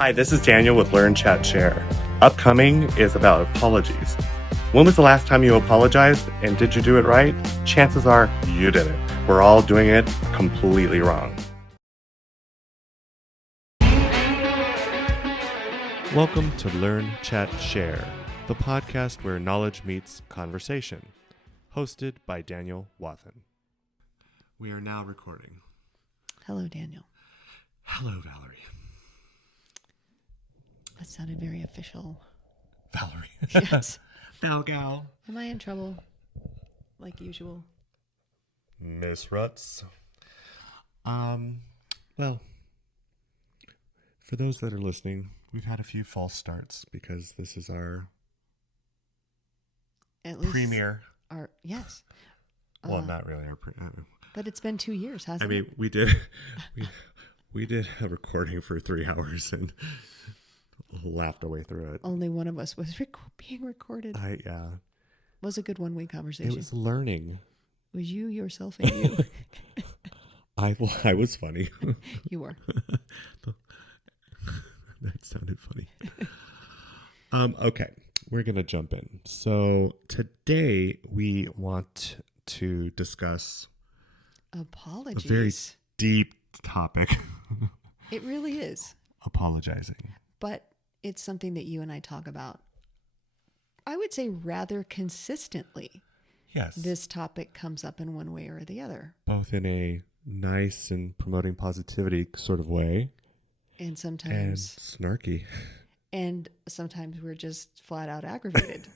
Hi, this is Daniel with Learn, Chat, Share. Upcoming is about apologies. When was the last time you apologized, and did you do it right? Chances are you did it. We're all doing it completely wrong. Welcome to Learn, Chat, Share, the podcast where knowledge meets conversation. Hosted by Daniel Wathen. We are now recording. Hello, Daniel. Hello, Valerie. That sounded very official. Valerie. Yes. Val gal. Am I in trouble? Like usual? Miss Rutz. Well, for those that are listening, we've had a few false starts because this is our At least premiere. Yes. Well, not really our premiere. But it's been 2 years, hasn't it? I mean, we did a recording for 3 hours and laughed our way through it. Only one of us was being recorded. Yeah. Was a good one-way conversation. It was learning. Was you, yourself, and you? I was funny. You were. That sounded funny. Okay, we're going to jump in. So today we want to discuss Apologies. a very deep topic. It really is. Apologizing. But it's something that you and I talk about, I would say, rather consistently. Yes. This topic comes up in one way or the other. Both in a nice and promoting positivity sort of way. And sometimes... And snarky. And sometimes we're just flat out aggravated.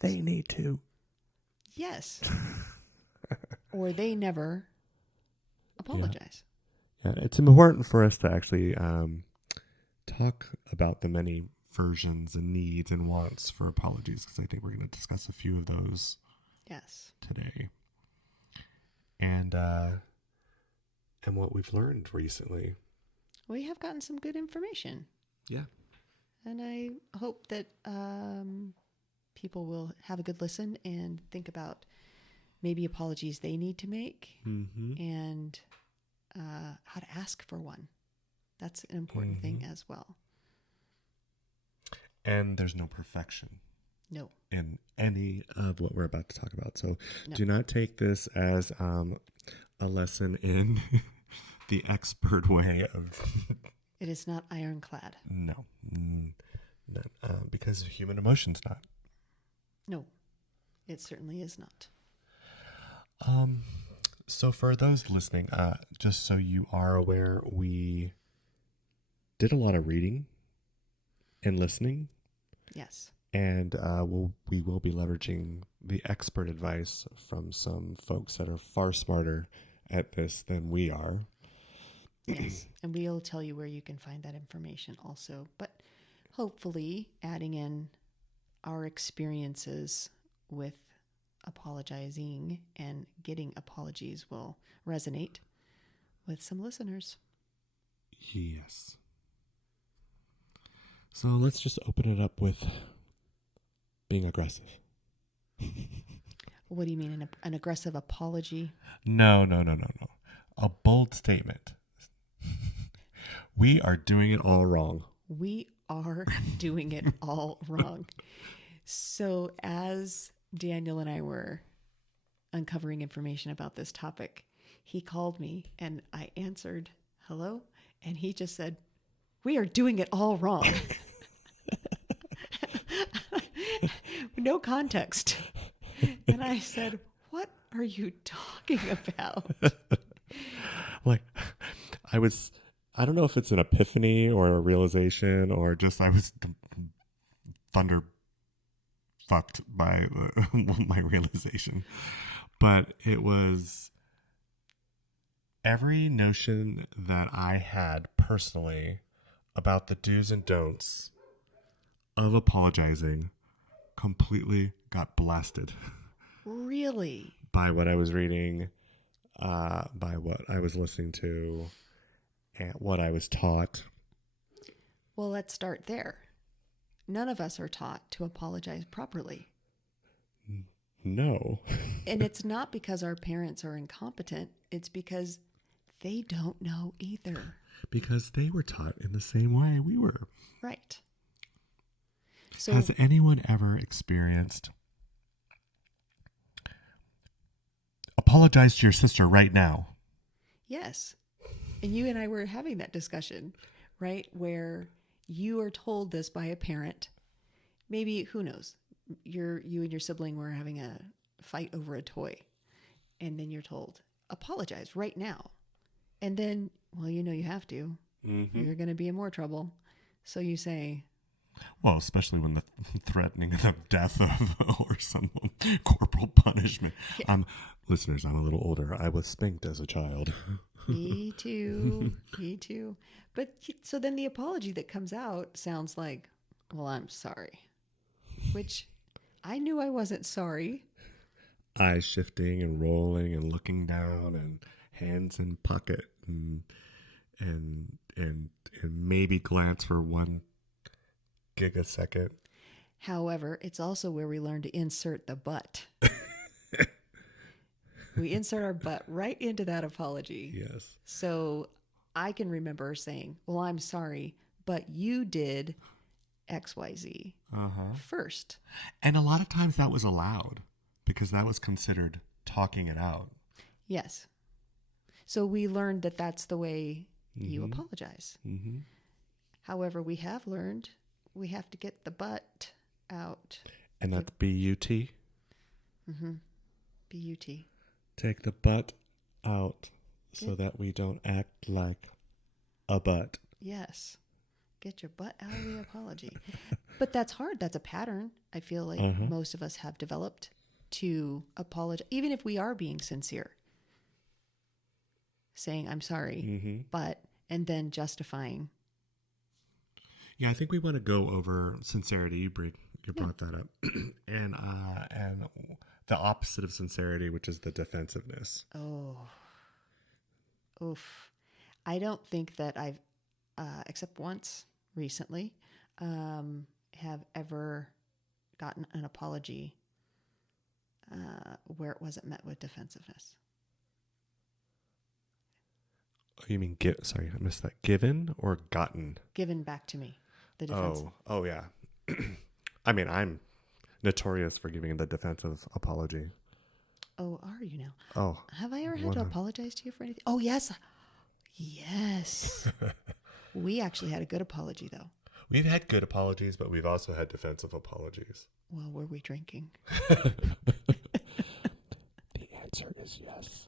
They need to. Yes. Or they never apologize. Yeah, it's important for us to actually talk about the many versions and needs and wants for apologies, because I think we're going to discuss a few of those today. And what we've learned recently. We have gotten some good information. Yeah. And I hope that people will have a good listen and think about maybe apologies they need to make and how to ask for one. That's an important thing as well. And there's no perfection. No. In any of what we're about to talk about. So do not take this as a lesson in the expert way of... It is not ironclad. No. Not, because human emotion's not. No, it certainly is not. So for those listening, just so you are aware, we did a lot of reading and listening. Yes. And we will be leveraging the expert advice from some folks that are far smarter at this than we are. Yes, and we'll tell you where you can find that information also. But hopefully adding in our experiences with apologizing and getting apologies will resonate with some listeners. Yes. So let's just open it up with being aggressive. What do you mean, an aggressive apology? No. A bold statement. We are doing it all wrong. We are doing it all wrong. So as Daniel and I were uncovering information about this topic, he called me and I answered, hello? And he just said, we are doing it all wrong. No context. And I said, what are you talking about? I don't know if it's an epiphany or a realization or just I was thunder fucked by my realization. But it was every notion that I had personally about the do's and don'ts of apologizing completely got blasted. Really? By what I was reading, by what I was listening to, and what I was taught. Well, let's start there. None of us are taught to apologize properly. No. And it's not because our parents are incompetent. It's because they don't know either. Because they were taught in the same way we were. Right. So, has anyone ever experienced apologize to your sister right now? Yes. And you and I were having that discussion, right? Where you are told this by a parent. Maybe, who knows? You and your sibling were having a fight over a toy. And then you're told, apologize right now. And then, well, you have to. Mm-hmm. You're going to be in more trouble. So you say... Well, especially when the threatening the death of or some corporal punishment. Yeah. Listeners, I'm a little older. I was spanked as a child. Me too. Me too. But so then the apology that comes out sounds like, well, I'm sorry. Which I knew I wasn't sorry. Eyes shifting and rolling and looking down and hands in pocket and maybe glance for 1 gigasecond. However, it's also where we learn to insert the but. We insert our but right into that apology. Yes. So I can remember saying, well, I'm sorry, but you did XYZ first. And a lot of times that was allowed because that was considered talking it out. Yes. So we learned that that's the way you apologize. Mm-hmm. However, we have learned we have to get the but out. And that's B-U-T? Mm-hmm. B-U-T. Take the butt out so that we don't act like a butt. Yes. Get your butt out of the apology. But that's hard. That's a pattern I feel like most of us have developed to apologize, even if we are being sincere. Saying, I'm sorry, but, and then justifying. Yeah, I think we want to go over sincerity. You brought that up. and the opposite of sincerity, which is the defensiveness. Oh. Oof. I don't think that I've, except once recently, have ever gotten an apology where it wasn't met with defensiveness. You mean, sorry, I missed that. Given or gotten? Given back to me. The defense. Oh yeah. I mean, I'm notorious for giving the defensive apology. Oh, are you now? Oh. Have I ever had to apologize to you for anything? Oh, yes. Yes. We actually had a good apology, though. We've had good apologies, but we've also had defensive apologies. Well, were we drinking? The answer is yes.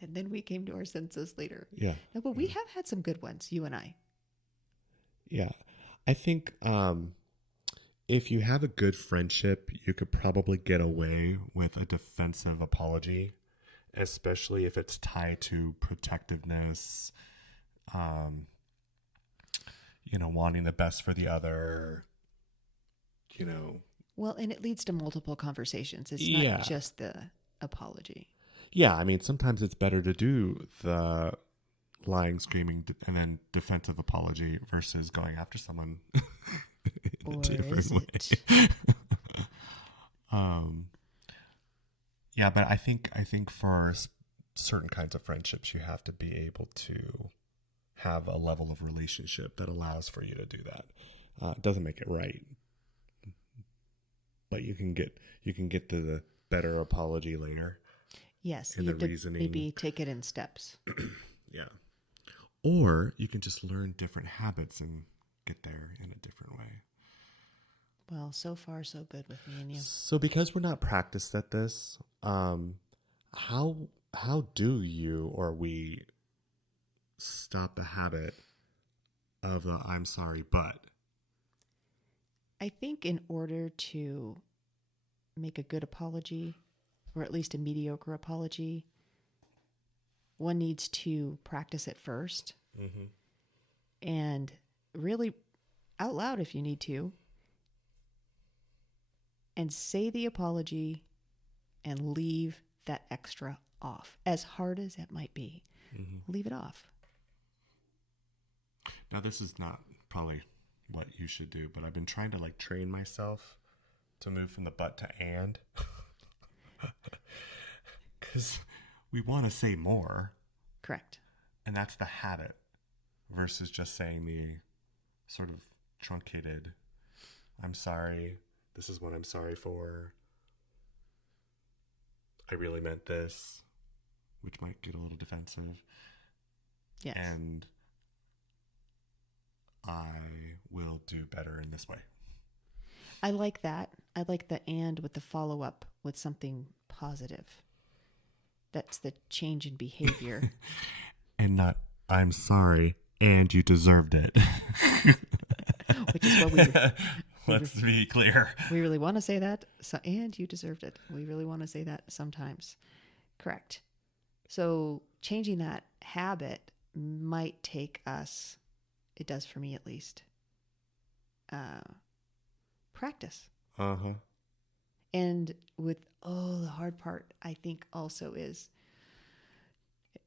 And then we came to our senses later. Yeah. No, but we have had some good ones, you and I. Yeah. I think if you have a good friendship, you could probably get away with a defensive apology, especially if it's tied to protectiveness, wanting the best for the other, Well, and it leads to multiple conversations. It's not just the apology. Yeah, I mean, sometimes it's better to do the lying, screaming, and then defensive apology versus going after someone in a different way. Yeah, but I think for certain kinds of friendships, you have to be able to have a level of relationship that allows for you to do that. It doesn't make it right, but you can get the better apology later. Yes, you have to maybe take it in steps. Yeah. Or you can just learn different habits and get there in a different way. Well, so far so good with me and you. So because we're not practiced at this, how do you or we stop the habit of the I'm sorry, but? I think in order to make a good apology, or at least a mediocre apology, one needs to practice it first. Mm-hmm. And really out loud if you need to. And say the apology and leave that extra off. As hard as it might be, leave it off. Now, this is not probably what you should do, but I've been trying to train myself to move from the but to and. Because we want to say more. Correct. And that's the habit versus just saying the sort of truncated, I'm sorry, this is what I'm sorry for, I really meant this, which might get a little defensive. Yes. And I will do better in this way. I like that. I like the and with the follow-up with something positive. That's the change in behavior. And not, I'm sorry, and you deserved it. Which is what we... Let's be clear. We really want to say that. So, and you deserved it. We really want to say that sometimes. Correct. So changing that habit might take us, it does for me at least, practice. Uh-huh. And with, the hard part, I think also is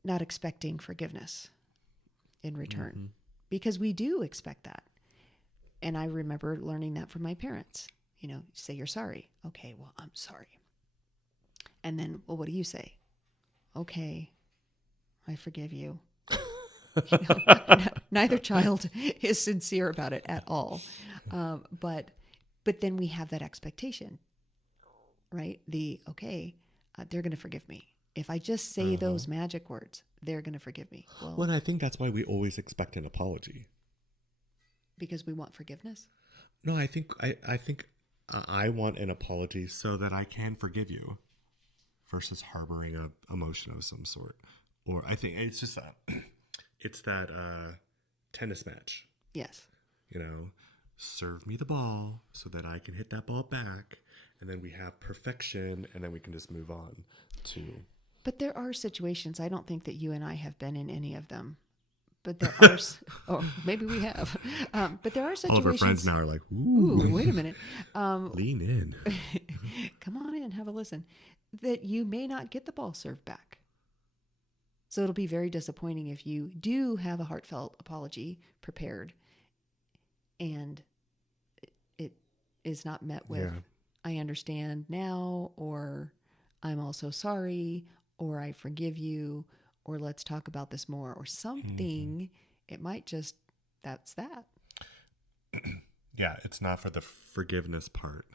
not expecting forgiveness in return. Mm-hmm. Because we do expect that. And I remember learning that from my parents. You know, say you're sorry. Okay, well, I'm sorry. And then, well, what do you say? Okay, I forgive you. You know, neither child is sincere about it at all. But then we have that expectation, right? They're going to forgive me. If I just say those magic words, they're going to forgive me. Well, and I think that's why we always expect an apology. Because we want forgiveness? No, I think I want an apology so that I can forgive you versus harboring a emotion of some sort. Or I think it's just it's that tennis match. Yes. You know, serve me the ball so that I can hit that ball back, and then we have perfection, and then we can just move on to... But there are situations, I don't think that you and I have been in any of them, but there are, or maybe we have, but there are situations. All of our friends now are like, ooh, wait a minute. Lean in. Come on in, have a listen. That you may not get the ball served back. So it'll be very disappointing if you do have a heartfelt apology prepared and it is not met with, I understand now, or I'm also sorry, or I forgive you, or let's talk about this more, or something. Mm-hmm. It might just, that's that. Yeah, it's not for the forgiveness part.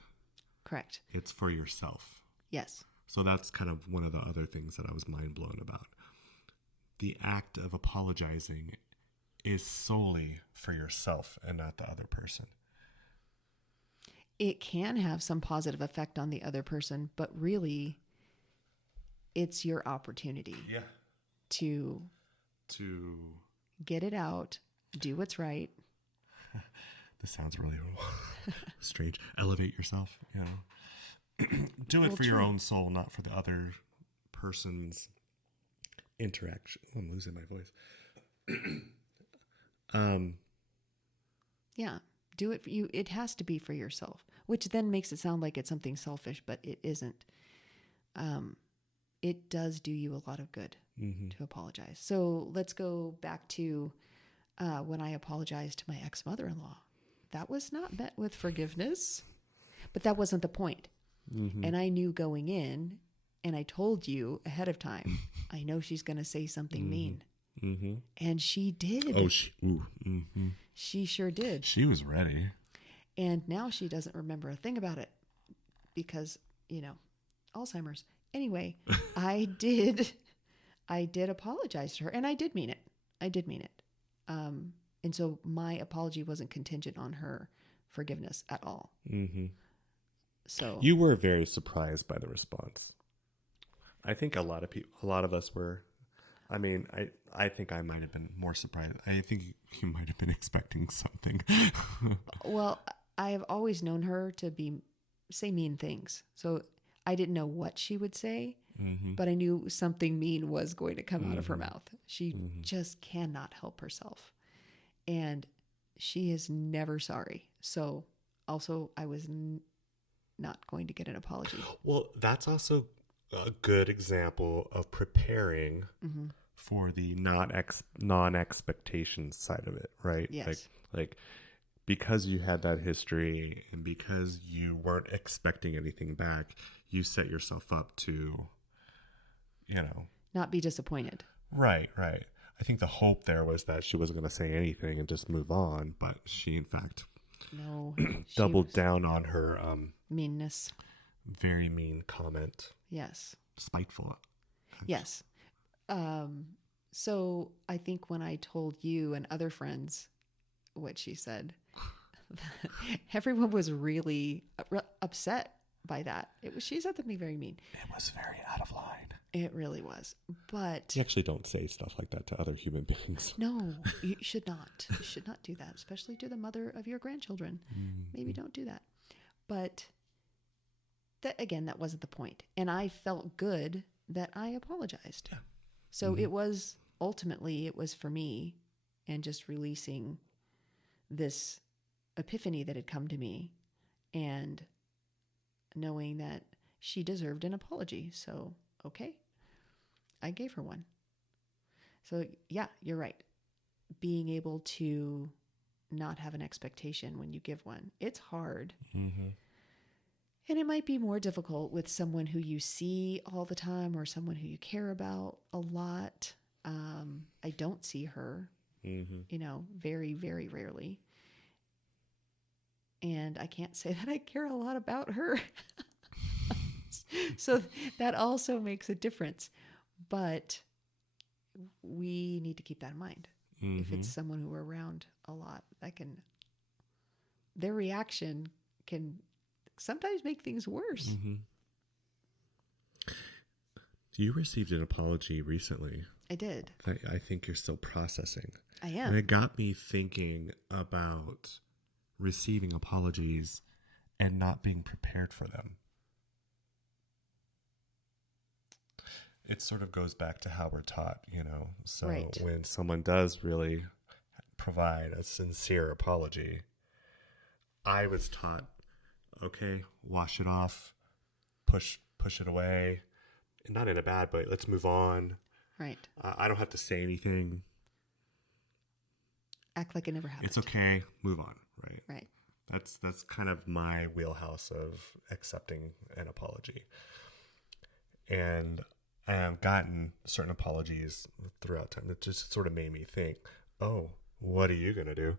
Correct. It's for yourself. Yes. So that's kind of one of the other things that I was mind blown about. The act of apologizing is solely for yourself and not the other person. It can have some positive effect on the other person, but really it's your opportunity to get it out, do what's right. This sounds really strange. Elevate yourself, you know. Do it for your own soul, not for the other person's interaction. Oh, I'm losing my voice. Yeah, do it for you. It has to be for yourself, which then makes it sound like it's something selfish, but it isn't. It does do you a lot of good to apologize. So let's go back to when I apologized to my ex-mother-in-law. That was not met with forgiveness, but that wasn't the point. Mm-hmm. And I knew going in, and I told you ahead of time, I know she's going to say something mean. Mm-hmm. And she did. Oh, she sure did. She was ready. And now she doesn't remember a thing about it because, you know, Alzheimer's. Anyway, I did apologize to her, and I did mean it. And so my apology wasn't contingent on her forgiveness at all. Mm-hmm. So you were very surprised by the response. I think a lot of us were. I mean, I think I might have been more surprised. I think you might have been expecting something. Well, I have always known her to say mean things. So I didn't know what she would say, but I knew something mean was going to come out of her mouth. She just cannot help herself. And she is never sorry. So also I was not going to get an apology. Well, that's also a good example of preparing for the non-expectation side of it, right? Yes. Like because you had that history and because you weren't expecting anything back, you set yourself up to, you know, not be disappointed. Right. I think the hope there was that she wasn't going to say anything and just move on, but she, in fact, doubled down on her meanness. Very mean comment. Yes. Spiteful. Yes. So I think when I told you and other friends what she said, everyone was really upset by that. She said something very mean. It was very out of line. It really was. But you actually don't say stuff like that to other human beings. No, you should not. You should not do that, especially to the mother of your grandchildren. Maybe don't do that. But that wasn't the point. And I felt good that I apologized. Yeah. So it was for me and just releasing this epiphany that had come to me and knowing that she deserved an apology. So, okay, I gave her one. So yeah, you're right. Being able to not have an expectation when you give one, it's hard. Mm-hmm. And it might be more difficult with someone who you see all the time or someone who you care about a lot. I don't see her, very, very rarely. And I can't say that I care a lot about her. So that also makes a difference. But we need to keep that in mind. Mm-hmm. If it's someone who we're around a lot, their reaction can sometimes make things worse. Mm-hmm. You received an apology recently. I did. I think you're still processing. I am. And it got me thinking about receiving apologies and not being prepared for them. It sort of goes back to how we're taught, So right. When someone does really provide a sincere apology, I was taught, okay, wash it off, push it away. Not in a bad way. Let's move on. Right. I don't have to say anything. Act like it never happened. It's okay. Move on. Right. Right. That's kind of my wheelhouse of accepting an apology. And I have gotten certain apologies throughout time that just sort of made me think, oh, what are you going to do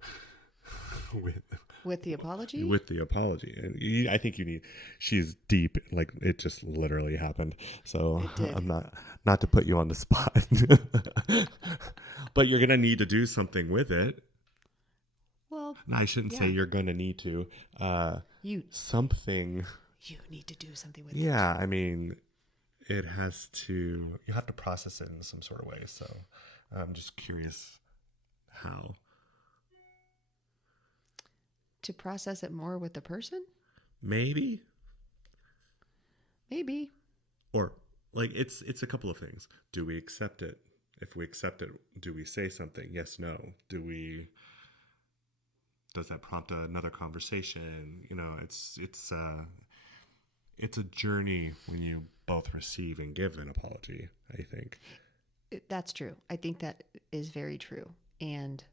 with the apology? With the apology. And I think she's deep, like it just literally happened. So I'm not to put you on the spot, but you're going to need to do something with it. Well, I shouldn't say you're going to need to. You need to do something with it. Yeah. I mean, you have to process it in some sort of way. So I'm just curious how. To process it more with the person? Maybe. Or it's a couple of things. Do we accept it? If we accept it, do we say something? Yes, no. Does that prompt another conversation? It's a journey when you both receive and give an apology, I think. That's true. I think that is very true. And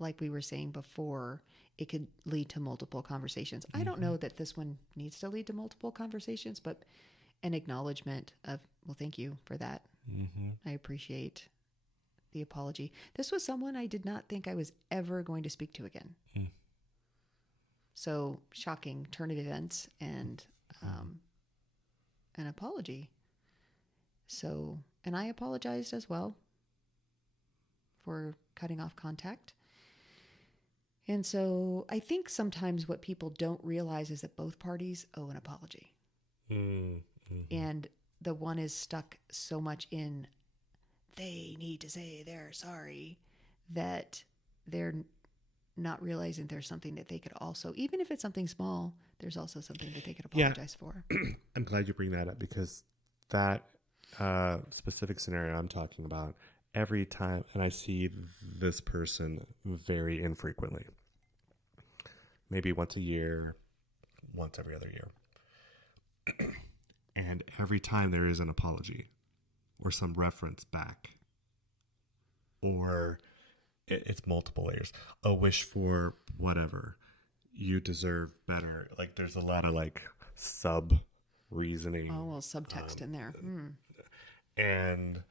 like we were saying before, it could lead to multiple conversations. Mm-hmm. I don't know that this one needs to lead to multiple conversations, but an acknowledgement of, well, thank you for that. Mm-hmm. I appreciate the apology. This was someone I did not think I was ever going to speak to again. Mm. So shocking turn of events and an apology. So, and I apologized as well for cutting off contact. And so I think sometimes what people don't realize is that both parties owe an apology. Mm-hmm. And the one is stuck so much in they need to say they're sorry that they're not realizing there's something that they could also, even if it's something small, there's also something that they could apologize for. I'm glad you bring that up because that specific scenario I'm talking about, every time, and I see this person very infrequently, maybe once a year, once every other year. And every time there is an apology or some reference back, or it's multiple layers, a wish for whatever, you deserve better. Like there's a lot of sub reasoning. Oh, well, subtext in there. And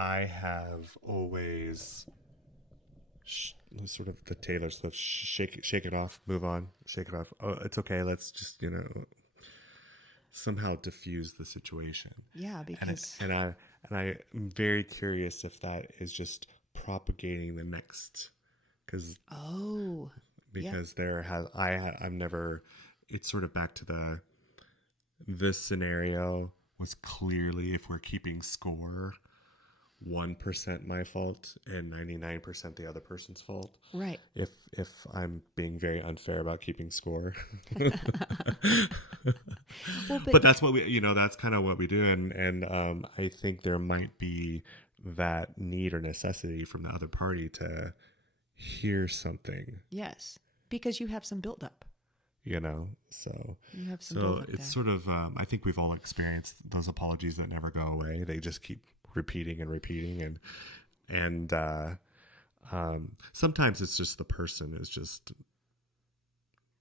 I have always sort of the Taylor Swift, shake it off, move on, shake it off. Oh, it's okay. Let's just, somehow diffuse the situation. Yeah, because and I'm very curious if that is just propagating the next, because I've never. It's sort of back to this scenario was clearly, if we're keeping score, 1% my fault and 99% the other person's fault. Right. If I'm being very unfair about keeping score. But that's what that's kind of what we do. And I think there might be that need or necessity from the other party to hear something. Yes. Because you have some buildup. So you have some buildup it's there. sort of, I think we've all experienced those apologies that never go away. They just keep repeating and repeating. And sometimes it's just the person is just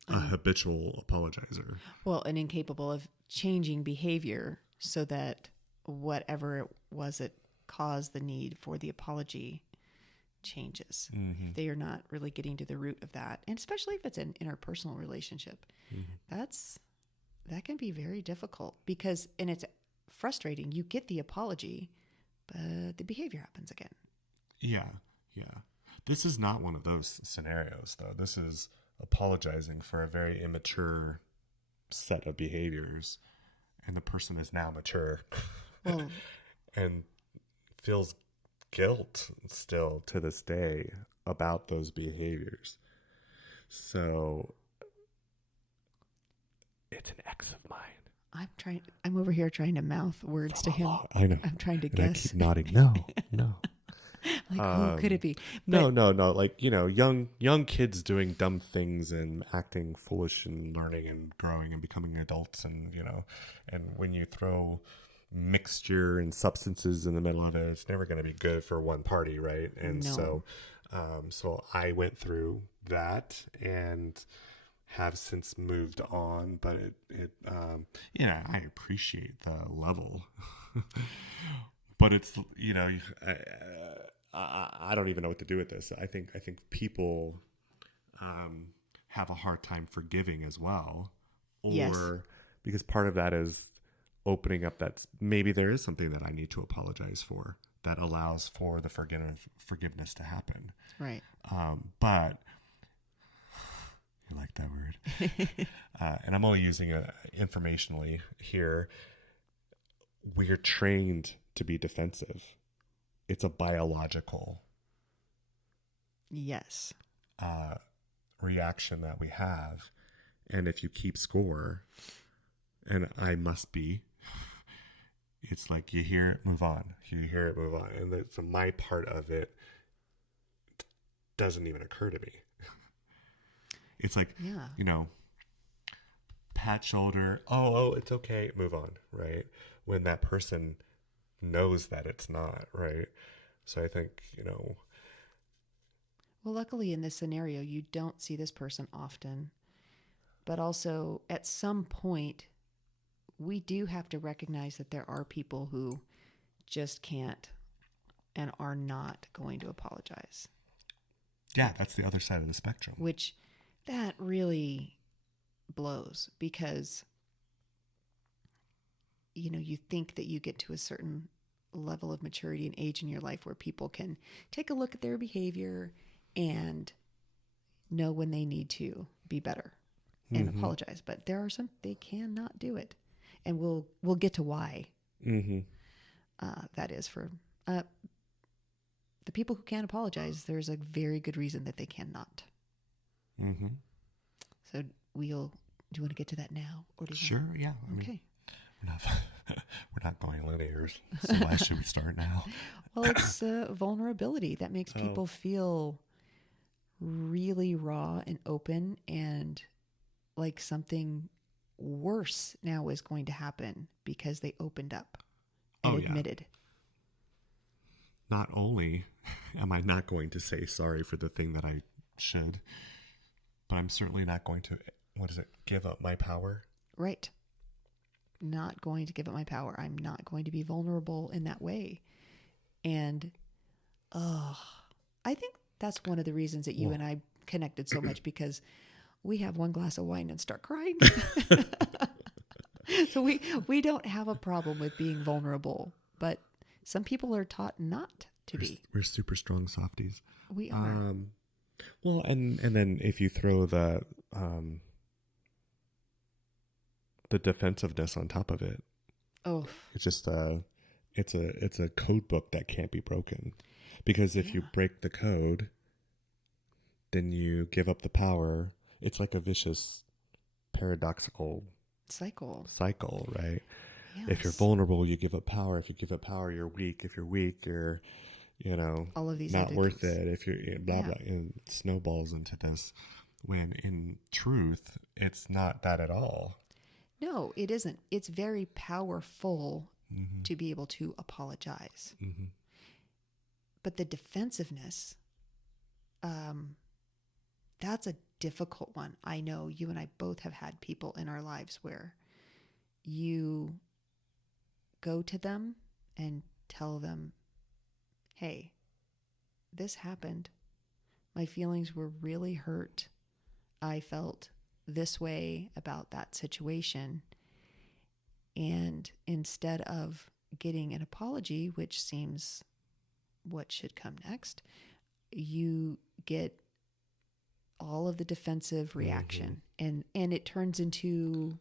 a habitual apologizer. Well, and incapable of changing behavior so that whatever it was that caused the need for the apology changes. Mm-hmm. They are not really getting to the root of that. And especially if it's an interpersonal relationship, that can be very difficult and it's frustrating. You get the apology, but the behavior happens again. Yeah. This is not one of those scenarios, though. This is apologizing for a very immature set of behaviors, and the person is now mature and feels guilt still to this day about those behaviors. So it's an ex of mine. I'm over here trying to mouth words to him. I know. I'm trying to and guess. I keep nodding. No. Like, who could it be? No. Like, young kids doing dumb things and acting foolish and learning and growing and becoming adults. And, and when you throw mixture and substances in the middle of it, it's never going to be good for one party. Right. And so I went through that and have since moved on, but I appreciate the level, but it's, I don't even know what to do with this. I think people have a hard time forgiving as well, because part of that is opening up that maybe there is something that I need to apologize for that allows for the forgiveness to happen. Right. But you like that word, and I'm only using it informationally here. We're trained to be defensive. It's a biological reaction that we have. And if you keep score, and I must be, it's like you hear it, move on. You hear it, move on. And so my part of it doesn't even occur to me. It's like, pat shoulder. Oh, it's okay. Move on. Right. When that person knows that it's not, right? So I think, Well, luckily in this scenario, you don't see this person often, but also at some point, we do have to recognize that there are people who just can't and are not going to apologize. Yeah, that's the other side of the spectrum. Which that really blows because, you think that you get to a certain level of maturity and age in your life where people can take a look at their behavior and know when they need to be better and apologize. But there are some, they cannot do it. And we'll get to why that is for the people who can't apologize. There's a very good reason that they cannot. So do you want to get to that now? Or do you Sure. Yeah. Okay. We're not going linear, so why should we start now? Well, it's vulnerability that makes people feel really raw and open, and like something worse now is going to happen because they opened up and admitted. Not only am I not going to say sorry for the thing that I should, but I'm certainly not going to, give up my power? Right. Not going to give up my power. I'm not going to be vulnerable in that way. And, I think that's one of the reasons that you and I connected so much, because we have one glass of wine and start crying. So we don't have a problem with being vulnerable, but some people are taught not to be. We're super strong softies. We are. Well, and then if you throw the defensiveness on top of it, it's just it's a code book that can't be broken, because if you break the code, then you give up the power. It's like a vicious, paradoxical cycle, right? Yes. If you're vulnerable, you give up power. If you give up power, you're weak. If you're weak, you're, all of these not worth it. If you're blah, blah, and it snowballs into this, when in truth, it's not that at all. No, it isn't. It's very powerful to be able to apologize. Mm-hmm. But the defensiveness, that's a difficult one. I know you and I both have had people in our lives where you go to them and tell them, hey, this happened. My feelings were really hurt. I felt this way about that situation. And instead of getting an apology, which seems what should come next, you get all of the defensive reaction, and it turns into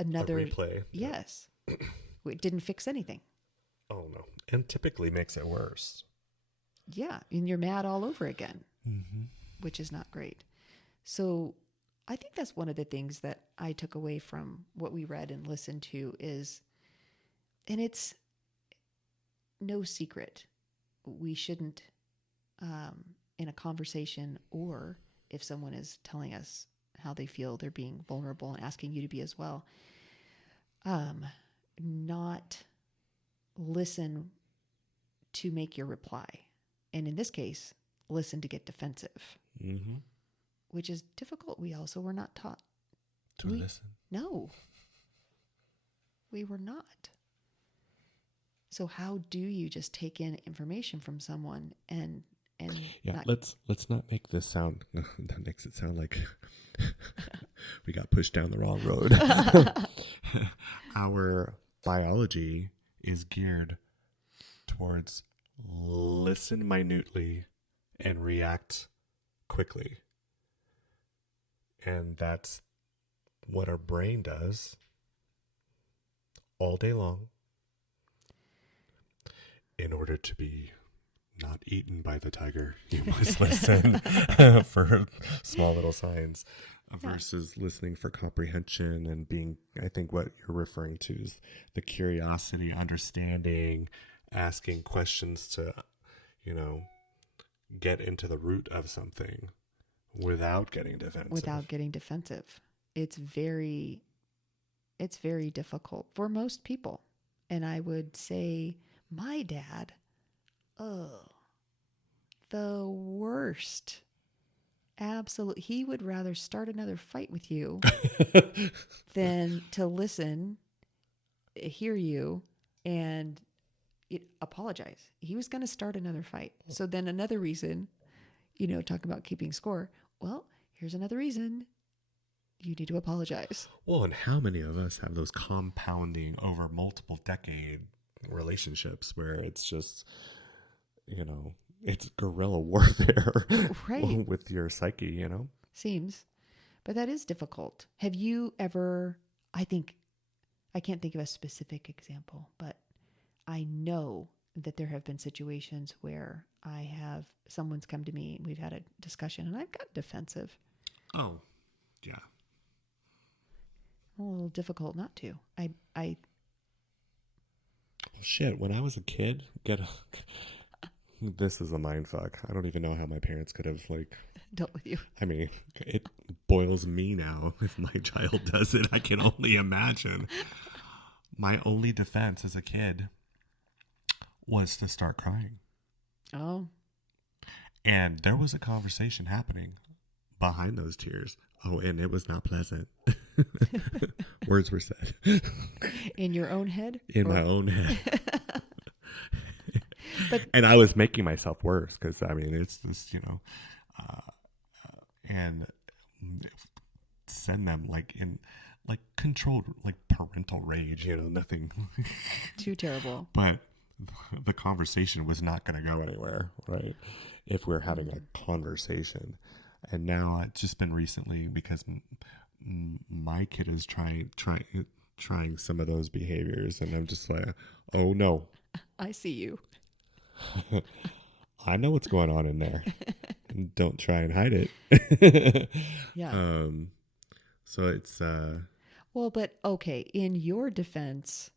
another a replay. Yes. It didn't fix anything. Oh no. And typically makes it worse. Yeah. And you're mad all over again, which is not great. So I think that's one of the things that I took away from what we read and listened to is, and it's no secret, we shouldn't, in a conversation, or if someone is telling us how they feel, they're being vulnerable and asking you to be as well, not listen to make your reply. And in this case, listen to get defensive, which is difficult. We also were not taught to listen. No, we were not. So how do you just take in information from someone and let's not make this sound, that makes it sound like we got pushed down the wrong road. Our biology is geared towards listen minutely and react quickly. And that's what our brain does all day long in order to be not eaten by the tiger. You must listen for small little signs versus listening for comprehension and being, I think what you're referring to is the curiosity, understanding, asking questions to, get into the root of something without getting defensive. It's very difficult for most people. And I would say my dad, the worst. Absolutely. He would rather start another fight with you than to listen, hear you, and apologize. He was going to start another fight. So then another reason, talking about keeping score. Well, here's another reason you need to apologize. Well, and how many of us have those compounding over multiple decade relationships where it's just, it's guerrilla warfare right. with your psyche, Seems. But that is difficult. Have you ever, I can't think of a specific example, but I know that there have been situations where someone's come to me, we've had a discussion, and I've got defensive. Oh, yeah. A little difficult not to. Well, shit, when I was a kid, this is a mind fuck. I don't even know how my parents could have, dealt with you. I mean, it boils me now. If my child does it, I can only imagine. My only defense as a kid was to start crying. Oh. And there was a conversation happening behind those tears. Oh, and it was not pleasant. Words were said. In your own head? In my own head. And I was making myself worse because, I mean, it's just, and send them like in like controlled, like parental rage, nothing too terrible. But the conversation was not going to go anywhere, right? If we're having a conversation. And now it's just been recently because my kid is trying some of those behaviors, and I'm just like, oh no. I see you. I know what's going on in there. Don't try and hide it. Yeah. So it's well, but okay, in your defense,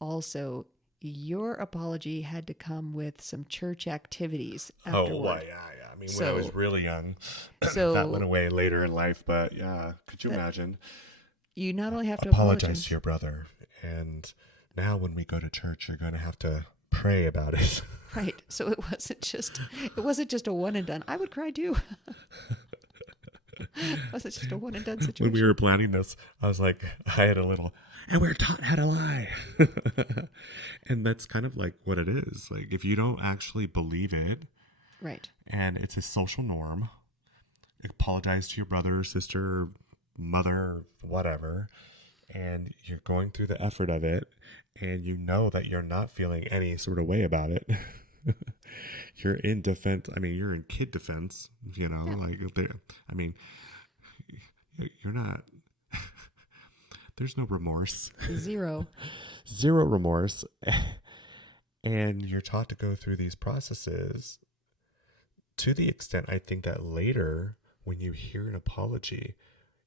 also your apology had to come with some church activities afterward. Oh, well, yeah. I mean, when I was really young, that went away later in life. But yeah, could you imagine? You not only have to apologize to your brother, and now when we go to church, you're going to have to pray about it. Right. So it wasn't just a one and done. I would cry too. It wasn't just a one and done situation. When we were planning this, I was like, I had a little, and we're taught how to lie. And that's kind of like what it is. Like, if you don't actually believe it, right, and it's a social norm, apologize to your brother or sister or mother or whatever, and you're going through the effort of it, and you know that you're not feeling any sort of way about it. You're in defense. I mean, you're in kid defense, like, I mean, you're not, there's no remorse. Zero remorse. And you're taught to go through these processes to the extent, I think, that later when you hear an apology,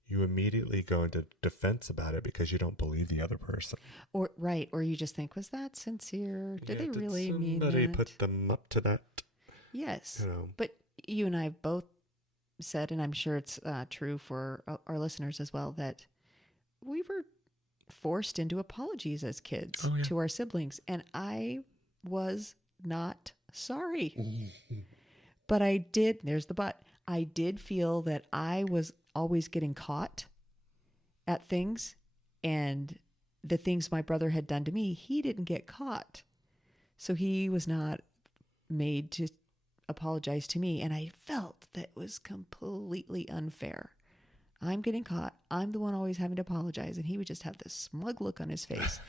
you immediately go into defense about it because you don't believe the other person. Or you just think, was that sincere? Did they really mean that? Somebody put them up to that? Yes. But you and I both said, and I'm sure it's true for our listeners as well, that we were forced into apologies as kids to our siblings. And I was not sorry. But I did, there's the but, I did feel that I was always getting caught at things, and the things my brother had done to me, he didn't get caught. So he was not made to apologize to me, and I felt that was completely unfair. I'm getting caught. I'm the one always having to apologize, and he would just have this smug look on his face.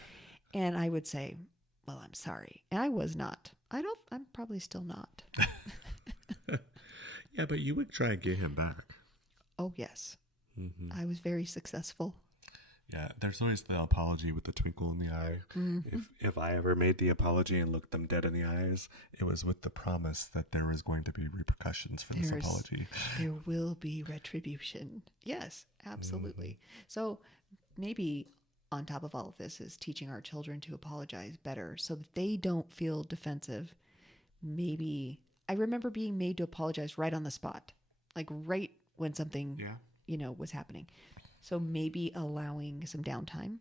And I would say, well, I'm sorry. And I was not. I'm probably still not. Yeah, but you would try and get him back. Oh, yes. Mm-hmm. I was very successful. Yeah, there's always the apology with the twinkle in the eye. Mm-hmm. If I ever made the apology and looked them dead in the eyes, it was with the promise that there was going to be repercussions for this apology. There will be retribution. Yes, absolutely. Mm-hmm. So maybe on top of all of this is teaching our children to apologize better so that they don't feel defensive. Maybe I remember being made to apologize right on the spot, like right when something, was happening. So maybe allowing some downtime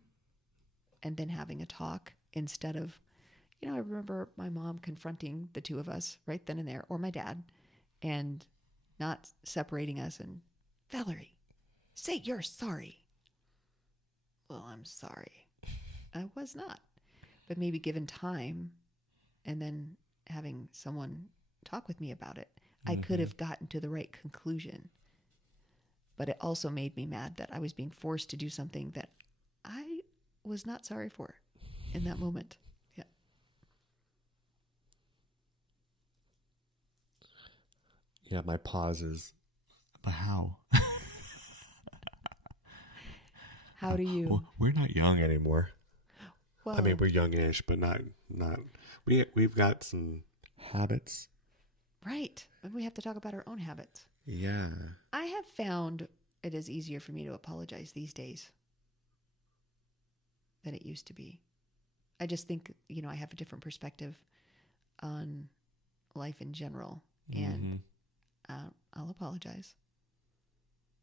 and then having a talk instead of, I remember my mom confronting the two of us right then and there, or my dad, and not separating us and, Valerie, say you're sorry. Well, I'm sorry. I was not. But maybe given time and then having someone talk with me about it, I could have gotten to the right conclusion. But it also made me mad that I was being forced to do something that I was not sorry for in that moment. Yeah. Yeah, my pause is, but how? How do you? Well, we're not young anymore. Well, I mean, we're youngish, but not. We've got some habits. Right. And we have to talk about our own habits. Yeah. I have found it is easier for me to apologize these days than it used to be. I just think, I have a different perspective on life in general, and I'll apologize.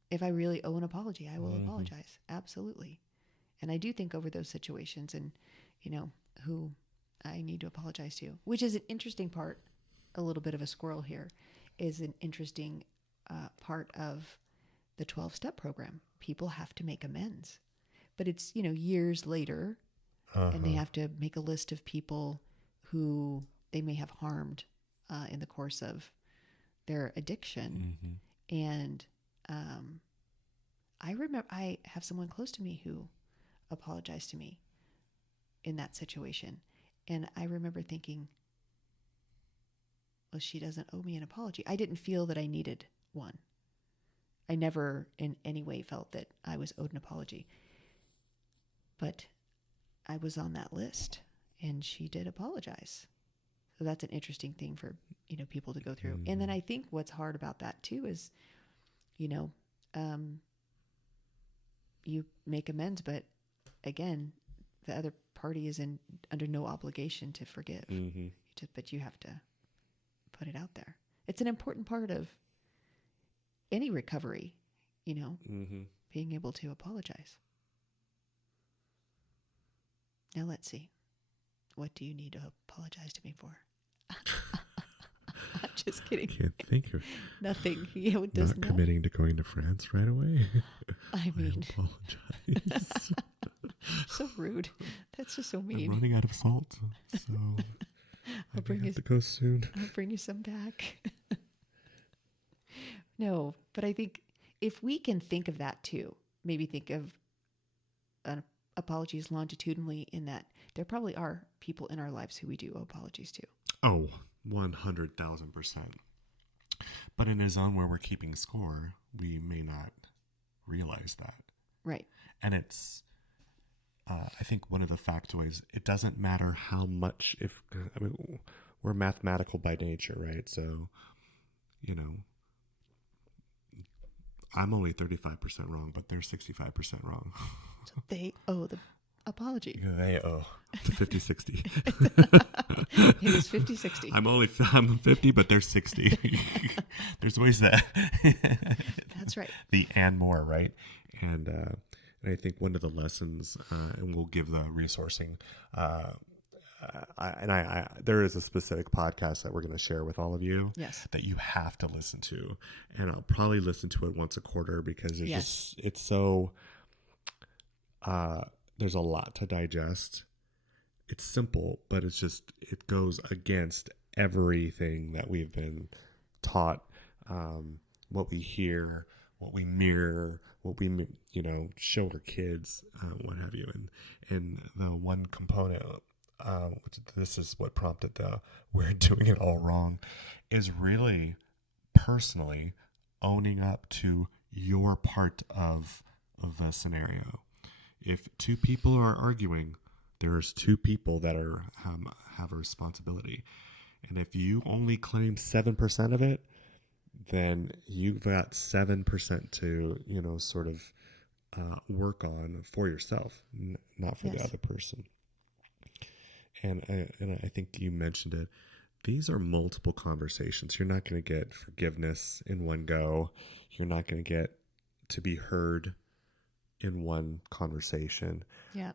If I really owe an apology, I will apologize. Absolutely. And I do think over those situations and, who I need to apologize to, which is an interesting part, a little bit of a squirrel here, is an interesting part of the 12-step program. People have to make amends. But it's, years later, and they have to make a list of people who they may have harmed in the course of their addiction. And I remember I have someone close to me who apologized to me in that situation. And I remember thinking, well, she doesn't owe me an apology. I didn't feel that I needed one. I never in any way felt that I was owed an apology. But I was on that list, and she did apologize. So that's an interesting thing for, people to go through. And then I think what's hard about that too is, you make amends, but again, the other party is under no obligation to forgive. But you have to put it out there. It's an important part of any recovery, being able to apologize. Now let's see. What do you need to apologize to me for? I'm just kidding. Can't think of nothing. Does not committing to going to France right away. I mean, I apologize. So rude. That's just so mean. I'm running out of salt, so I'll bring you to go soon. I'll bring you some back. No, but I think if we can think of that too, maybe think of apologies longitudinally, in that there probably are people in our lives who we do owe apologies to. Oh, 100,000%. But in a zone where we're keeping score, we may not realize that. Right. And it's, I think one of the factoids, it doesn't matter how much, we're mathematical by nature, right? So, I'm only 35% wrong, but they're 65% wrong. So they owe the apology. They owe to 50-60. It is 50-60. I'm 50, but they're 60. There's ways that. That's right. The and more, right? And I think one of the lessons, and we'll give the resourcing. There is a specific podcast that we're going to share with all of you. Yes. That you have to listen to, and I'll probably listen to it once a quarter because it's so. There's a lot to digest. It's simple, but it goes against everything that we've been taught, what we hear, what we mirror, what we, show our kids, what have you. And the one component, which this is what prompted we're doing it all wrong, is really personally owning up to your part of the scenario. If two people are arguing, there's two people that have a responsibility. And if you only claim 7% of it, then you've got 7% to, sort of work on for yourself, not for the other person. And I think you mentioned it. These are multiple conversations. You're not going to get forgiveness in one go. You're not going to get to be heard in one conversation. Yeah.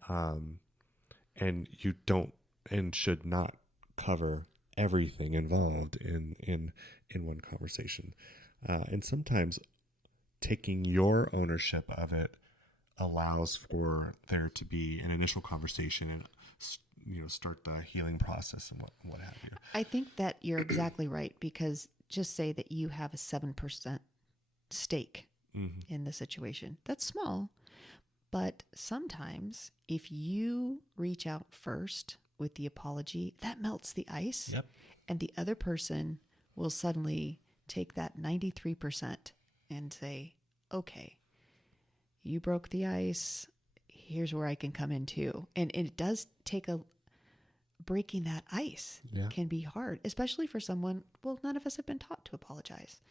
And you don't and should not cover everything involved in one conversation. And sometimes taking your ownership of it allows for there to be an initial conversation and start the healing process and what have you. I think that you're exactly right, because just say that you have a 7% stake in the situation. That's small, but sometimes if you reach out first with the apology, that melts the ice. Yep. And the other person will suddenly take that 93% and say, okay, you broke the ice. Here's where I can come in too. And it does take breaking that ice can be hard, especially for someone, none of us have been taught to apologize.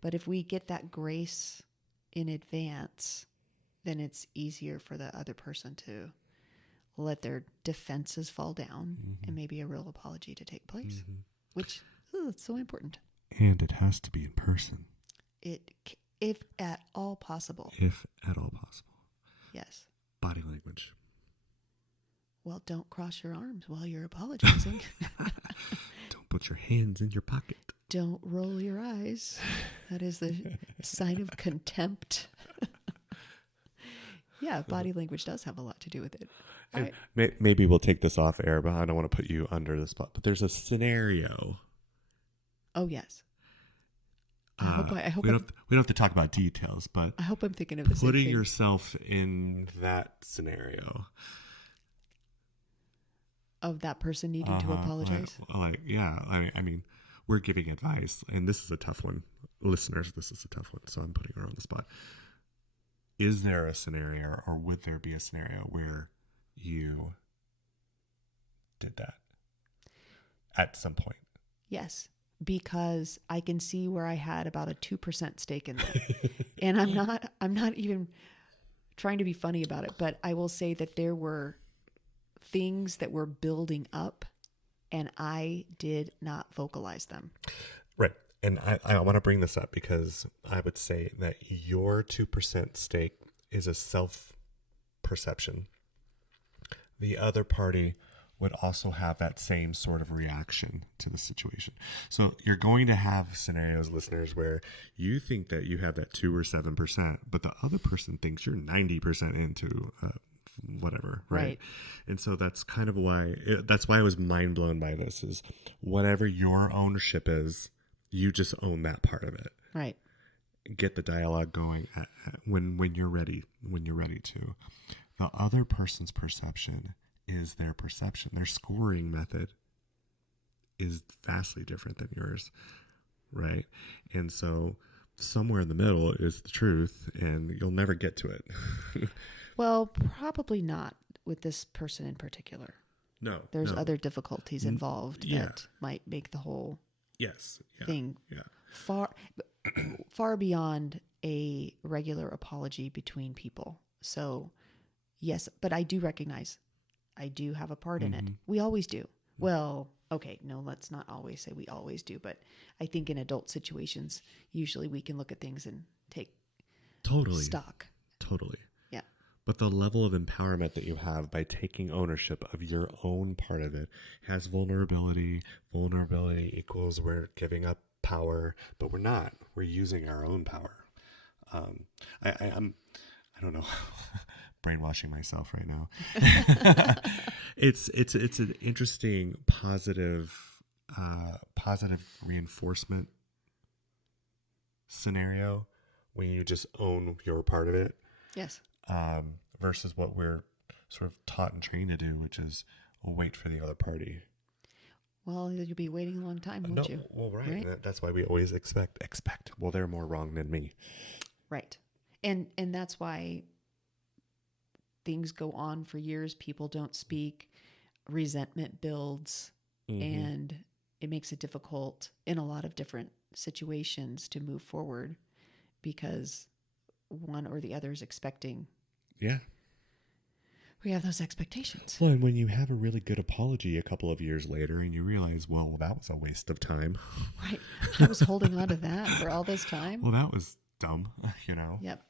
But if we get that grace in advance, then it's easier for the other person to let their defenses fall down and maybe a real apology to take place, which it's so important. And it has to be in person. If at all possible. If at all possible. Yes. Body language. Well, don't cross your arms while you're apologizing. Don't put your hands in your pocket. Don't roll your eyes. That is the sign of contempt. Yeah, body language does have a lot to do with it. And maybe we'll take this off air, but I don't want to put you under the spot. But there's a scenario. Oh, yes. We don't have to talk about details, but I hope I'm thinking of the same thing. Putting yourself in that scenario. Of that person needing to apologize? I mean, we're giving advice, and this is a tough one. Listeners, this is a tough one, so I'm putting her on the spot. Is there a scenario, or would there be a scenario where you did that at some point? Yes, because I can see where I had about a 2% stake in that. And I'm not even trying to be funny about it, but I will say that there were things that were building up and I did not vocalize them. Right. And I want to bring this up because I would say that your 2% stake is a self-perception. The other party would also have that same sort of reaction to the situation. So you're going to have scenarios, listeners, where you think that you have that 2 or 7%, but the other person thinks you're 90% into whatever, right? And so that's kind of why I was mind blown by this. Is whatever your ownership is, you just own that part of it. Right. Get the dialogue going when you're ready. When you're ready to, the other person's perception is their perception. Their scoring method is vastly different than yours, right? And so somewhere in the middle is the truth, and you'll never get to it. Well, probably not with this person in particular. No. There's other difficulties involved that might make the whole thing far beyond a regular apology between people. So, yes, but I do recognize I do have a part in it. We always do. Well, okay, no, let's not always say we always do, but I think in adult situations, usually we can look at things and take stock. Totally. Yeah. But the level of empowerment that you have by taking ownership of your own part of it has vulnerability. Vulnerability equals we're giving up power, but we're not. We're using our own power. I don't know. Brainwashing myself right now. It's an interesting positive reinforcement scenario when you just own your part of it. Yes. Versus what we're sort of taught and trained to do, which is wait for the other party. Well, you'll be waiting a long time, won't you? Well, right. That's why we always expect. Well, they're more wrong than me. Right. And that's why things go on for years. People don't speak. Resentment builds, and it makes it difficult in a lot of different situations to move forward because one or the other is expecting. Yeah. We have those expectations. Well, and when you have a really good apology a couple of years later and you realize, well, that was a waste of time. Right. I was holding on to that for all this time. Well, that was dumb, you know? Yep.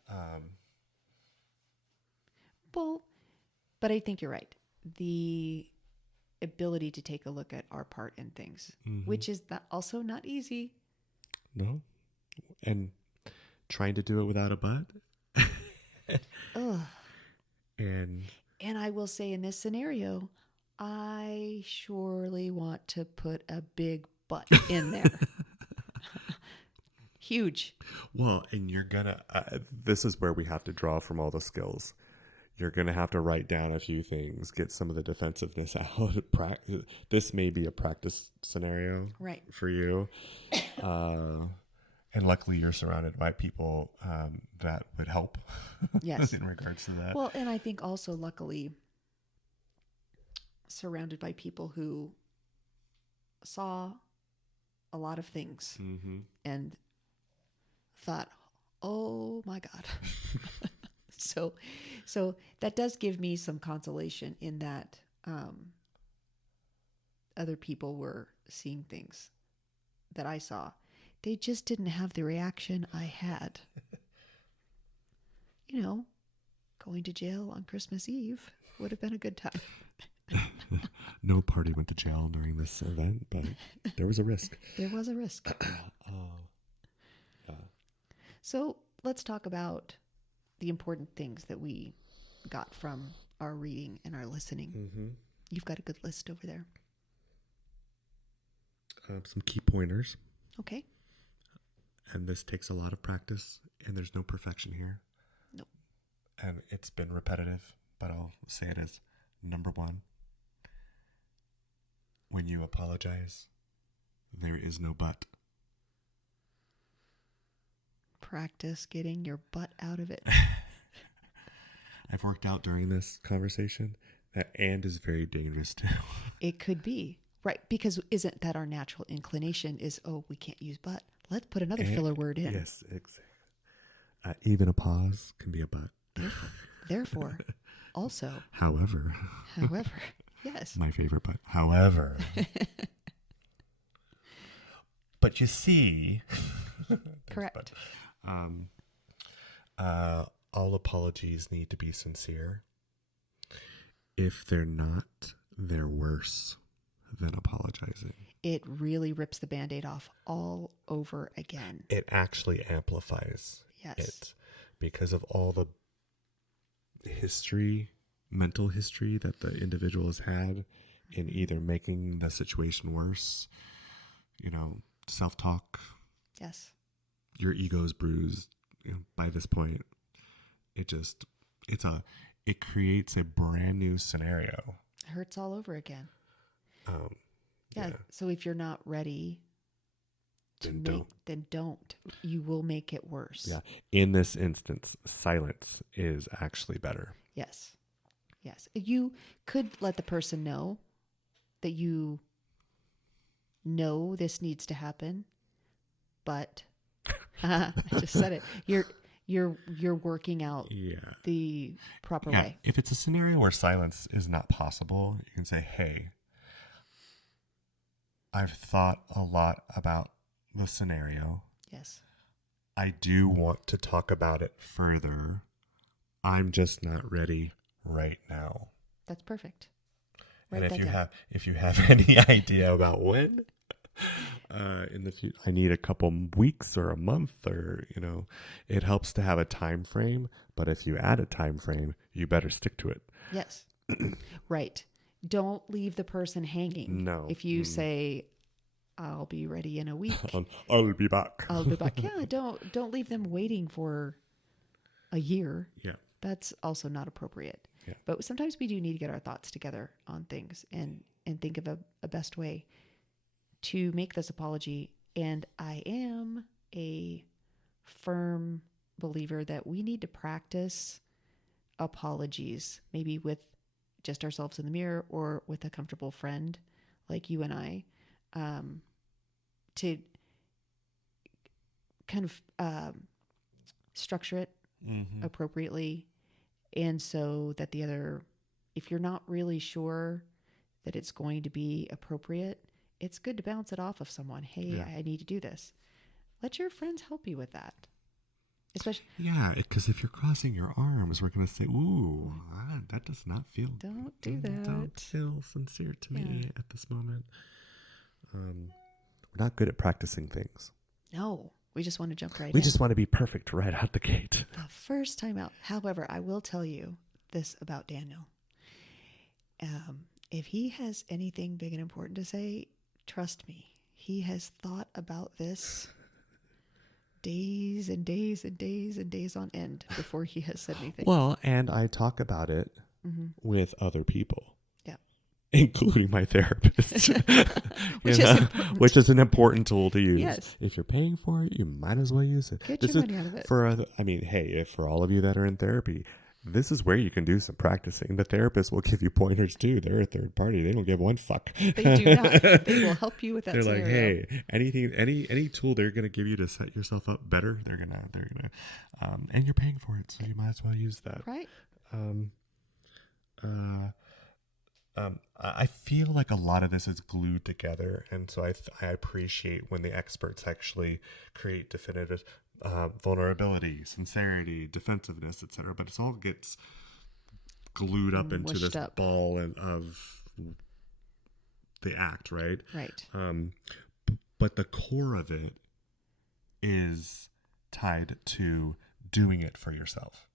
Well, but I think you're right. The ability to take a look at our part in things, which is also not easy. No. And trying to do it without a but. Ugh. And I will say in this scenario, I surely want to put a big but in there. Huge. Well, and you're going to, this is where we have to draw from all the skills. You're going to have to write down a few things, get some of the defensiveness out. This may be a practice scenario for you. And luckily you're surrounded by people that would help yes. in regards to that. Well, and I think also luckily surrounded by people who saw a lot of things and thought, oh my God. So that does give me some consolation in that other people were seeing things that I saw. They just didn't have the reaction I had. You know, going to jail on Christmas Eve would have been a good time. No party went to jail during this event, but there was a risk. There was a risk. So let's talk about the important things that we got from our reading and our listening. Mm-hmm. You've got a good list over there. Some key pointers. Okay. And this takes a lot of practice, and there's no perfection here. No. And it's been repetitive, but I'll say it as number one. When you apologize, there is no but. Practice getting your butt out of it. I've worked out during this conversation that and is very dangerous too. It could be. Right, because isn't that our natural inclination is, oh, we can't use but. Let's put another filler word in. Yes, exactly. Even a pause can be a but. Therefore, also. However, yes. My favorite but. However. But you see. Correct. All apologies need to be sincere. If they're not, they're worse than apologizing. It really rips the Band-Aid off all over again. It actually amplifies it because of all the mental history that the individual has had in either making the situation worse, self-talk. Yes. Your ego's bruised. By this point, it creates a brand new scenario. It hurts all over again. Yeah. So if you're not ready then don't. You will make it worse. Yeah. In this instance, silence is actually better. Yes. You could let the person know that you know this needs to happen, but I just said it. You're working out the proper way. If it's a scenario where silence is not possible, you can say, hey, I've thought a lot about the scenario. Yes. I do want to talk about it further. I'm just not ready right now. That's perfect. And if you have any idea about when in the future, I need a couple weeks or a month, or it helps to have a time frame. But if you add a time frame, you better stick to it. Yes. Right. Don't leave the person hanging. No. If you say, I'll be ready in a week. I'll be back. I'll be back. Yeah, don't leave them waiting for a year. Yeah. That's also not appropriate. Yeah. But sometimes we do need to get our thoughts together on things and think of a best way to make this apology. And I am a firm believer that we need to practice apologies, maybe with just ourselves in the mirror or with a comfortable friend like you and I, to kind of structure it appropriately. And so that the other, if you're not really sure that it's going to be appropriate, it's good to bounce it off of someone. Hey, I need to do this. Let your friends help you with that. Especially, because if you're crossing your arms, we're going to say, ooh, that does not feel... Don't do that. Don't feel sincere to me at this moment. We're not good at practicing things. No, we just want to jump right in. We just want to be perfect right out the gate. The first time out. However, I will tell you this about Daniel. If he has anything big and important to say, trust me, he has thought about this days and days and days and days on end before he has said anything. Well, and I talk about it with other people. Yeah. Including my therapist. Which is an important tool to use. Yes. If you're paying for it, you might as well use it. Get your money out of it. For all of you that are in therapy, this is where you can do some practicing. The therapist will give you pointers too. They're a third party. They don't give one fuck. They do not. They will help you with that. They're scenario. like, hey, any tool they're going to give you to set yourself up better, they're gonna, and you're paying for it, so you might as well use that. Right. I feel like a lot of this is glued together, and so I appreciate when the experts actually create definitive vulnerability, sincerity, defensiveness, etc. But it all gets glued up into this ball of the act, right? Right. But the core of it is tied to doing it for yourself.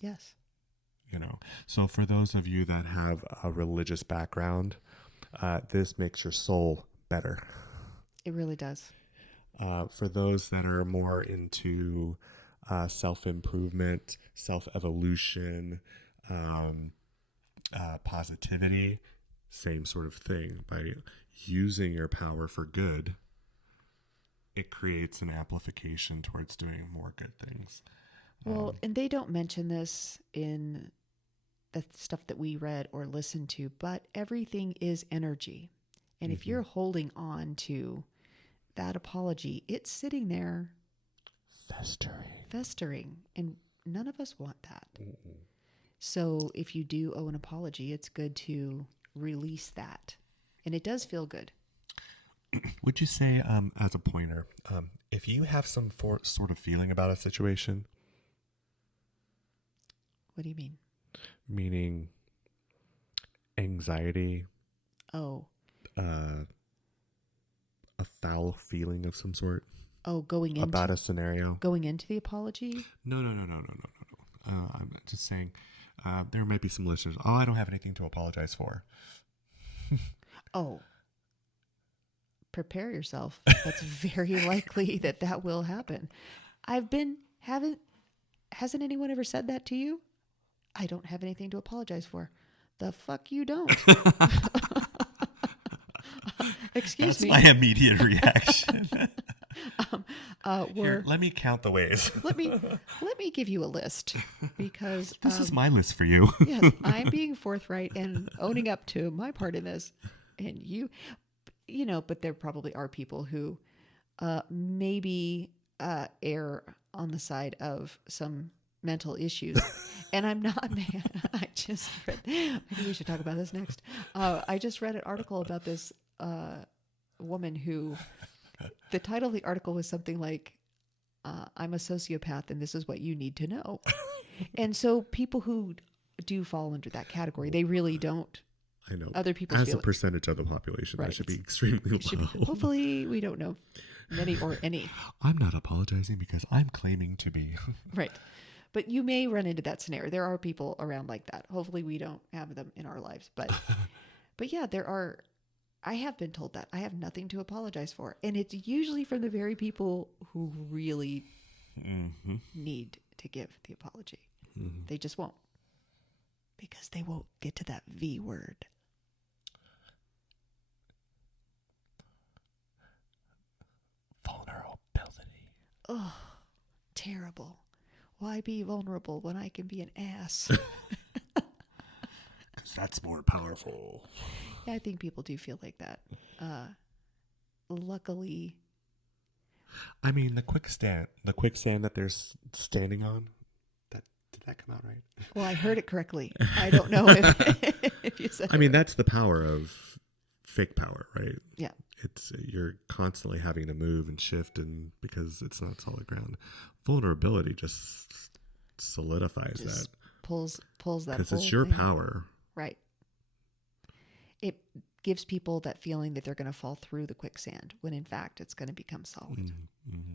Yes. So for those of you that have a religious background, this makes your soul better. It really does. For those that are more into self-improvement, self-evolution, positivity, same sort of thing. By using your power for good, it creates an amplification towards doing more good things. Well, and they don't mention this in the stuff that we read or listened to, but everything is energy. And if you're holding on to that apology, it's sitting there festering. And none of us want that. Mm-mm. So if you do owe an apology, it's good to release that. And it does feel good. Would you say, as a pointer, if you have some sort of feeling about a situation? What do you mean? Meaning anxiety. Oh. A foul feeling of some sort. Oh, going into about a scenario. Going into the apology? No. I'm just saying, there might be some listeners. Oh, I don't have anything to apologize for. Oh. Prepare yourself. That's very likely that will happen. Hasn't anyone ever said that to you? I don't have anything to apologize for. The fuck you don't. Excuse me. That's my immediate reaction. Here, let me count the ways. let me give you a list, because this is my list for you. Yes, I'm being forthright and owning up to my part in this, and but there probably are people who maybe err on the side of some mental issues. And I'm not, I just read, maybe we should talk about this next. I just read an article about this woman who, the title of the article was something like, I'm a sociopath and this is what you need to know. And so people who do fall under that category, they really don't. I know. Other people as a percentage of the population, right. That should be extremely low. Hopefully we don't know many or any. I'm not apologizing because I'm claiming to be. Right. But you may run into that scenario. There are people around like that. Hopefully we don't have them in our lives. But yeah, I have been told that. I have nothing to apologize for. And it's usually from the very people who really need to give the apology. Mm-hmm. They just won't. Because they won't get to that V word. Vulnerability. Oh, terrible. Why be vulnerable when I can be an ass? Because that's more powerful. Yeah, I think people do feel like that. Luckily. I mean, the quicksand that they're standing on, did that come out right? Well, I heard it correctly. I don't know if you said it. I mean, that's the power of fake power, right? Yeah. You're constantly having to move and shift, and because it's not solid ground. Vulnerability just solidifies that. Pulls that. Because it's your power. Right. It gives people that feeling that they're going to fall through the quicksand when in fact it's going to become solid. Mm-hmm.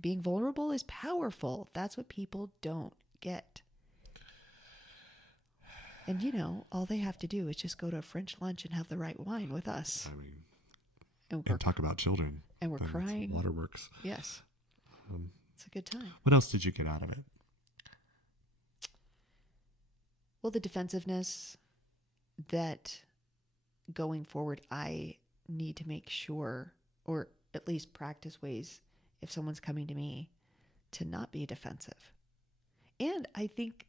Being vulnerable is powerful. That's what people don't get. And all they have to do is just go to a French lunch and have the right wine with us. I mean, and talk about children. And we're crying. Waterworks. Yes. It's a good time. What else did you get out of it? Well, the defensiveness that going forward, I need to make sure, or at least practice ways, if someone's coming to me, to not be defensive. And I think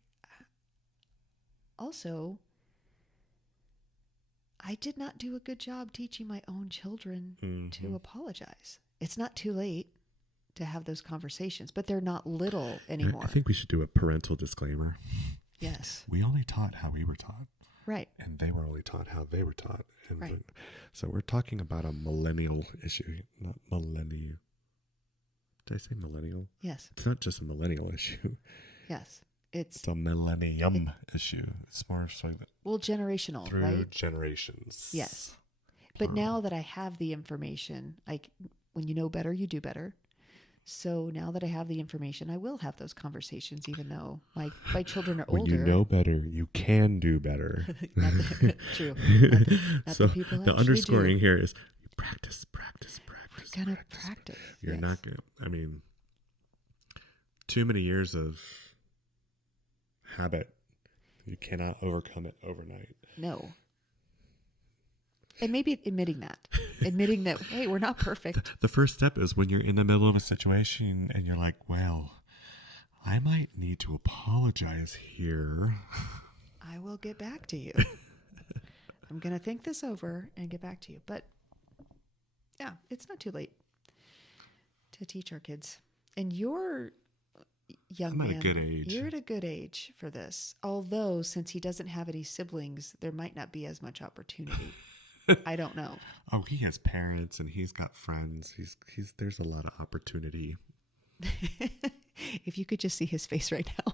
also, I did not do a good job teaching my own children to apologize. It's not too late to have those conversations, but they're not little anymore. I think we should do a parental disclaimer. Yes. We only taught how we were taught. Right. And they were only taught how they were taught. And right. So we're talking about a millennial issue, not millennial. Did I say millennial? Yes. It's not just a millennial issue. Yes. It's a millennium issue. It's more so generational, through right? generations. Yes. But now that I have the information, like when you know better, you do better. So now that I have the information, I will have those conversations, even though my children are when older. When you know better, you can do better. True. Not so the people the underscoring do. here is practice. We're going to practice. You're not going to, I mean, too many years of habit. You cannot overcome it overnight. No. And maybe admitting that, hey, we're not perfect. The first step is when you're in the middle of a situation and you're like, well, I might need to apologize here. I will get back to you. I'm going to think this over and get back to you. But yeah, it's not too late to teach our kids. And you're young man. I'm at a good age. You're at a good age for this. Although, since he doesn't have any siblings, there might not be as much opportunity. I don't know. Oh, he has parents and he's got friends. He's there's a lot of opportunity. If you could just see his face right now.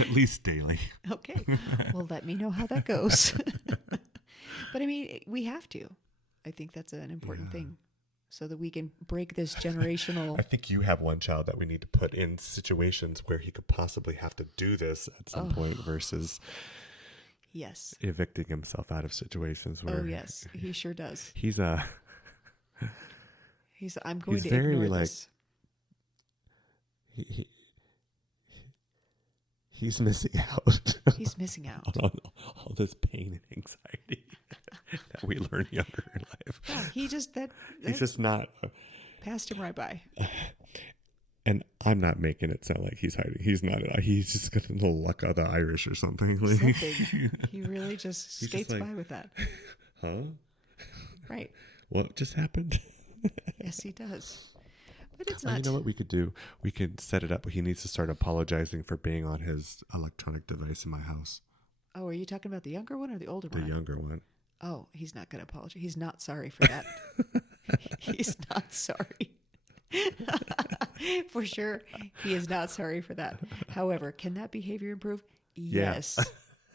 At least daily. Okay. Well, let me know how that goes. But I mean, we have to. I think that's an important thing so that we can break this generational. I think you have one child that we need to put in situations where he could possibly have to do this at some point versus evicting himself out of situations where. Oh, yes. He sure does. I'm going to ignore this. He's missing out. He's missing out on all this pain and anxiety that we learn younger in life. Yeah, he's just not passed him right by. And I'm not making it sound like he's hiding. He's not. He's just got a little luck of the Irish or something. He really just skates by with that. Huh? Right. What just happened? Yes, he does. But it's not. You know what we could do? We could set it up. He needs to start apologizing for being on his electronic device in my house. Oh, are you talking about the younger one or the older one? The younger one. Oh, he's not going to apologize. He's not sorry for that. He's not sorry. For sure, he is not sorry for that. However, can that behavior improve? Yes.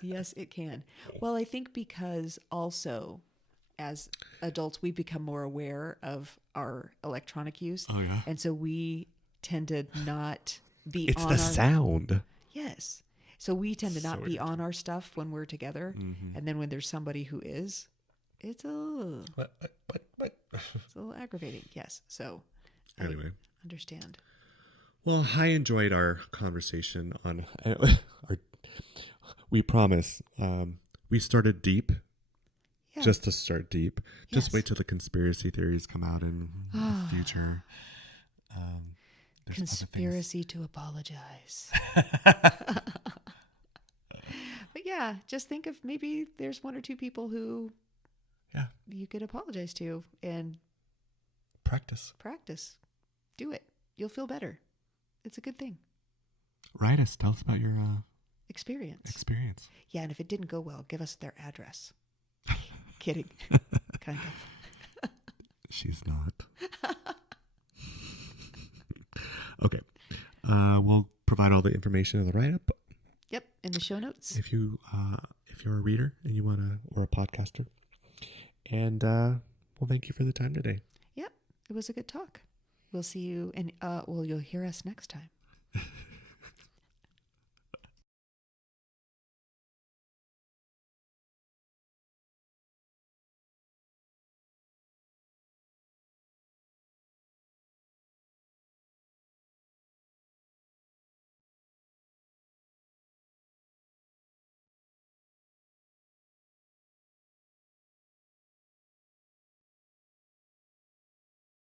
Yes, it can. Well, I think because also as adults, we become more aware of our electronic use. Oh, yeah. And so we tend to not be it's the sound. Yes. So we tend to not be on our stuff when we're together. Mm-hmm. And then when there's somebody who is, it's a little, it's a little aggravating. Yes. So anyway, I understand. Well, I enjoyed our conversation on we promise, we started deep. Yeah. Just to start deep. Yes. Just wait till the conspiracy theories come out in the future. Conspiracy to apologize. But yeah, just think of maybe there's one or two people who you could apologize to and practice. Do it. You'll feel better. It's a good thing. Write us. Tell us about your experience. Yeah, and if it didn't go well, give us their address. Kidding. Kind of. She's not. Okay. We'll provide all the information in the write-up. Yep, in the show notes. If you're a reader and you or a podcaster. And well, thank you for the time today. Yep, it was a good talk. We'll see you and you'll hear us next time.